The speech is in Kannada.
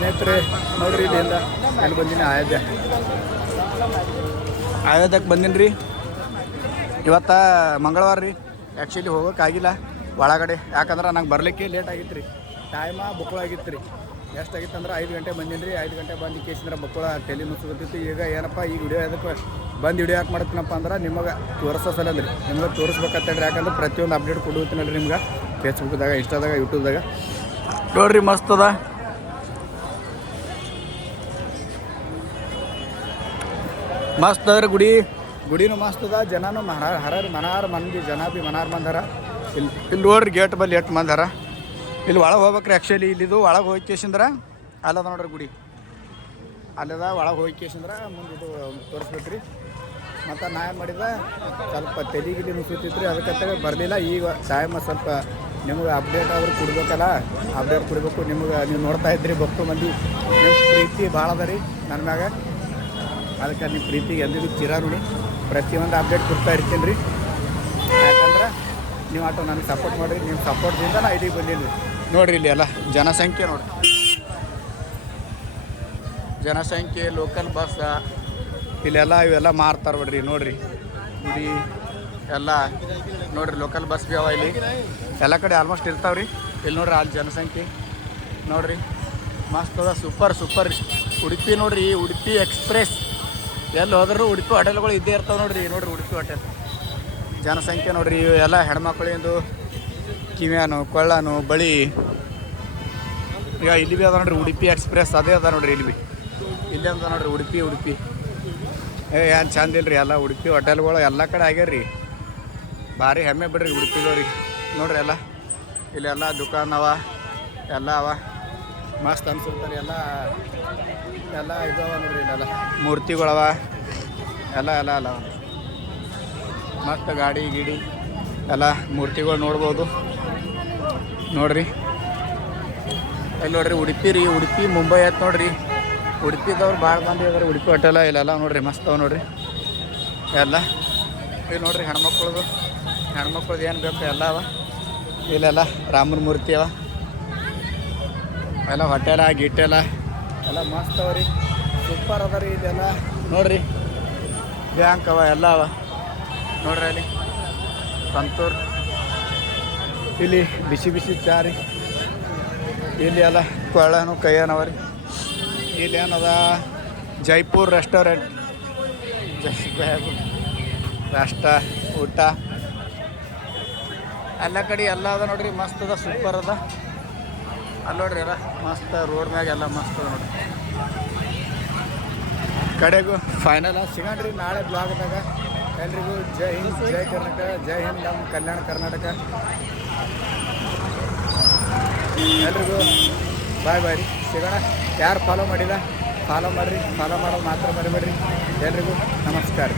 ಸ್ನೇಹಿತರೆ, ನೋಡ್ರಿ ಇಲ್ಲಿಂದ ಅಲ್ಲಿ ಬಂದಿನಿ? ಅಯೋಧ್ಯ ಅಯೋಧ್ಯಕ್ಕೆ ಬಂದೀನಿ ರೀ ಇವತ್ತು ಮಂಗಳವಾರ ರೀ. ಆ್ಯಕ್ಚುಲಿ ಹೋಗೋಕ್ಕಾಗಿಲ್ಲ ಒಳಗಡೆ. ಯಾಕಂದ್ರೆ ನಂಗೆ ಬರಲಿಕ್ಕೆ ಲೇಟ್ ಆಗಿತ್ತು ರೀ ಟೈಮ ಬುಕ್ಳ ಆಗಿತ್ತು ರೀ ಎಷ್ಟಾಗಿತ್ತು ಅಂದ್ರೆ ಐದು ಗಂಟೆ ಬಂದೀನಿ ರೀ ಐದು ಗಂಟೆ ಬಂದು ಕೇಸಿಂದ್ರೆ ಬಕ್ಕುಳ ತಲೆ ಮುಚ್ಚಿತ್ತು ಈಗ ಏನಪ್ಪ, ಈ ವಿಡಿಯೋ ಅದಕ್ಕೆ ಬಂದು ವಿಡಿಯೋ ಯಾಕೆ ಮಾಡ್ತೀನಪ್ಪ ಅಂದ್ರೆ ನಿಮಗೆ ತೋರಿಸೋ ಸಲ ಅಂದ್ರಿ ನಿಮ್ಗೆ ತೋರಿಸ್ಬೇಕಂತೇಳಿ ಯಾಕಂದ್ರೆ ಪ್ರತಿಯೊಂದು ಅಪ್ಡೇಟ್ ಕೊಡುತ್ತೀನಲ್ರಿ ನಿಮ್ಗೆ. ಫೇಸ್ಬುಕ್ದಾಗ ಇನ್ಸ್ಟಾದಾಗ ಯೂಟ್ಯೂಬ್ದಾಗ ನೋಡ್ರಿ, ಮಸ್ತ್ ಅದ. ಮಸ್ತ್ ಅದ್ರ ಗುಡಿ? ಗುಡಿನೂ ಮಸ್ತ್ ಅದ ಜನನು ಮನಾರ್ ಹರ ಮನಾರ್ ಮಂದಿ ಜನ ಬಿ ಮನಾರ್ ಮಂದಾರ ಇಲ್ಲಿ ಇಲ್ಲಿ ನೋಡ್ರಿ ಗೇಟ್ ಬಲ್ಲಿ ಎಟ್ ಮಂದಾರ ಇಲ್ಲಿ ಒಳಗೆ ಹೋಗ್ಬೇಕ್ರಿ ಆ್ಯಕ್ಚುಲಿ ಇಲ್ಲಿದು ಒಳಗೆ ಹೋಗಿ ಕೇಸಿಂದ್ರ ಅಲ್ಲದ ನೋಡ್ರಿ ಗುಡಿ. ಅಲ್ಲದ ಒಳಗೆ ಹೋಗಿ ಕೇಸಿಂದ್ರ ಮುಂದೆ ಇದು ತೋರಿಸ್ಬೇಕ್ರಿ. ಮತ್ತು ನಾ ಏನು ಮಾಡಿದ ಸ್ವಲ್ಪ ತೆಲಿಗಿಲಿ ನುಸುತ್ತಿತ್ತು ರೀ ಅದಕ್ಕೆ ಬರಲಿಲ್ಲ. ಈಗ ಟೈಮ್ ಸ್ವಲ್ಪ ನಿಮ್ಗೆ ಅಪ್ಡೇಟ್ ಆದ್ರೂ ಕೊಡ್ಬೇಕಲ್ಲ? ಅಪ್ಡೇಟ್ ಕೊಡಬೇಕು ನಿಮ್ಗೆ ನೀವು ನೋಡ್ತಾ ಇದ್ರಿ ಭಕ್ತು ಮಂದಿ. ನಿಮ್ಮ ಪ್ರೀತಿ ಭಾಳ ಅದ ರೀ ನನ್ನ ಮ್ಯಾಗ. ಅದಕ್ಕೆ ನಿಮ್ಮ ಪ್ರೀತಿ ಎಲ್ಲಿಗೂ ಚಿರ ನೋಡಿ. ಪ್ರತಿಯೊಂದು ಅಪ್ಡೇಟ್ ಕೊಡ್ತಾ ಇರ್ತೀನಿ ರೀ. ಯಾಕಂದ್ರೆ ನೀವು ಆಟೋ ನನಗೆ ಸಪೋರ್ಟ್ ಮಾಡಿರಿ ನಿಮ್ಮ ಸಪೋರ್ಟ್ದಿಂದ ನಾ ಇಲ್ಲಿಗೆ ಬಂದಿಲ್ಲ ರೀ. ನೋಡಿರಿ ಇಲ್ಲಿ ಎಲ್ಲ ಜನಸಂಖ್ಯೆ ನೋಡಿ ಜನಸಂಖ್ಯೆ ಲೋಕಲ್ ಬಸ್ ಇಲ್ಲೆಲ್ಲ ಇವೆಲ್ಲ ಮಾರ್ತಾರೆ ಬಿಡ್ರಿ, ನೋಡಿರಿ. ಇಲ್ಲಿ ಎಲ್ಲ ನೋಡಿರಿ ಲೋಕಲ್ ಬಸ್ ಭೀ ಅವ ಇಲ್ಲಿ. ಎಲ್ಲ ಕಡೆ ಆಲ್ಮೋಸ್ಟ್ ಇರ್ತಾವ್ರಿ ಇಲ್ಲಿ ನೋಡ್ರಿ ಅಲ್ಲಿ ಜನಸಂಖ್ಯೆ. ನೋಡಿರಿ. ಮಸ್ತ್ ಅದ ಸೂಪರ್ ಸೂಪರ್ ರೀ. ಉಡುಪಿ ನೋಡ್ರಿ, ಉಡುಪಿ ಎಕ್ಸ್ಪ್ರೆಸ್ ಎಲ್ಲಿ ಹೋದ್ರೂ ಉಡುಪಿ ಹೋಟೆಲ್ಗಳು ಇದ್ದೇ ಇರ್ತಾವೆ ನೋಡ್ರಿ ನೋಡ್ರಿ ಉಡುಪಿ ಹೋಟೆಲ್. ಜನಸಂಖ್ಯೆ ನೋಡ್ರಿ ಎಲ್ಲ ಹೆಣ್ಮಕ್ಳಿಂದು ಕಿವ್ಯಾನು, ಕೊಳ್ಳಾನು, ಬಳಿ. ಈಗ ಇಲ್ಲಿ ಬಿ ಅದ ನೋಡ್ರಿ, ಉಡುಪಿ ಎಕ್ಸ್ಪ್ರೆಸ್ ಅದೇ ಅದ ನೋಡ್ರಿ ಇಲ್ಲಿ ಬಿ. ಇಲ್ಲಿ ಅಂತ ನೋಡ್ರಿ, ಉಡುಪಿ ಉಡುಪಿ. ಏ, ಏನು ಚಂದ ಇಲ್ರಿ ಎಲ್ಲ ಉಡುಪಿ ಹೋಟೆಲ್ಗಳು ಎಲ್ಲ ಕಡೆ ಆಗ್ಯಾರ್ರಿ. ಭಾರಿ ಹೆಮ್ಮೆ ಬಿಡ್ರಿ ಉಡುಪಿದವ್ರಿಗೆ. ನೋಡ್ರಿ ಎಲ್ಲ, ಇಲ್ಲೆಲ್ಲ ದುಕಾನ್ ಅವ, ಎಲ್ಲ ಅವ. ಮಸ್ತ್ ಅನ್ಸುತ್ತಾರೆ ಎಲ್ಲ ಎಲ್ಲ ಇದಾವ ನೋಡ್ರಿ ಇಲ್ಲೆಲ್ಲ ಮೂರ್ತಿಗಳವ. ಎಲ್ಲ ಎಲ್ಲ ಎಲ್ಲ. ಮಸ್ತ್ ಗಾಡಿ, ಗಿಡಿ, ಎಲ್ಲ ಮೂರ್ತಿಗಳು ನೋಡ್ಬೋದು. ನೋಡ್ರಿ. ಇಲ್ಲಿ ನೋಡ್ರಿ ಉಡುಪಿ ರೀ, ಉಡುಪಿ, ಮುಂಬೈ ಆಯ್ತು ನೋಡ್ರಿ. ಉಡುಪಿದವ್ರು ಭಾಳ ಮಂದಿ ಅದ್ರ, ಉಡುಪಿ ಹೋಟೆಲ ಇಲ್ಲೆಲ್ಲ ನೋಡ್ರಿ, ಮಸ್ತ್ ಅವ ನೋಡ್ರಿ. ಎಲ್ಲ. ಇಲ್ಲಿ ನೋಡ್ರಿ ಹೆಣ್ಮಕ್ಳದು ಹೆಣ್ಮಕ್ಳದು ಏನು ಬೇಕು ಎಲ್ಲ ಅವ. ಇಲ್ಲೆಲ್ಲ ರಾಮನ ಮೂರ್ತಿ ಅವ. ಎಲ್ಲ ಹೋಟೆಲ ಗಿಟ್ಟೆಲ್ಲ ಎಲ್ಲ ಮಸ್ತ್ ಅವ ಸೂಪರ್ ಅದ ರೀ ಇದೆಲ್ಲ. ನೋಡ್ರಿ, ಬ್ಯಾಂಕ್ ಅವ, ಎಲ್ಲ ಅವ. ನೋಡ್ರಿ ಅಲ್ಲಿ. ಸಂತೂರ್. ಇಲ್ಲಿ ಬಿಸಿ ಬಿಸಿ ಚಾ ಇಲ್ಲಿ ಎಲ್ಲ ಕೊಳ್ಳನು ಕೈಯನವ ರೀ. ಇಲ್ಲಿ ಏನದ ಜೈಪುರ್ ರೆಸ್ಟೋರೆಂಟ್. ಜೈಪುರ್ ರಾಷ್ಟ್ರ ಊಟ. ಎಲ್ಲ ಕಡೆ ಎಲ್ಲ ಅದ ನೋಡ್ರಿ, ಮಸ್ತ್ ಅದ ಸೂಪರ್ ಅದ. ನೋಡ್ರಿ ಎಲ್ಲ ಮಸ್ತ್ ರೋಡ್ ಮ್ಯಾಗೆಲ್ಲ ಮಸ್ತ್ ನೋಡ್ರಿ. ಕಡೆಗೂ ಫೈನಲ್ ಸಿಗಣ್ರಿ, ನಾಳೆ ಬ್ಲಾಗ್ದಾಗ ಎಲ್ರಿಗೂ ಜೈ ಹಿಂದ್, ಜೈ ಕರ್ನಾಟಕ, ಜೈ ಹಿಂದ್ ನಮ್ಮ ಕಲ್ಯಾಣ ಕರ್ನಾಟಕ. ಎಲ್ರಿಗೂ ಬಾಯ್ ಬಾಯ್ ರೀ. ಸಿಗೋಣ. ಯಾರು ಫಾಲೋ ಮಾಡಿಲ್ಲ ಫಾಲೋ ಮಾಡಿರಿ. ಫಾಲೋ ಮಾಡೋದು ಮಾತ್ರ ಮರಿಬೇಡ್ರಿ. ಎಲ್ರಿಗೂ ನಮಸ್ಕಾರ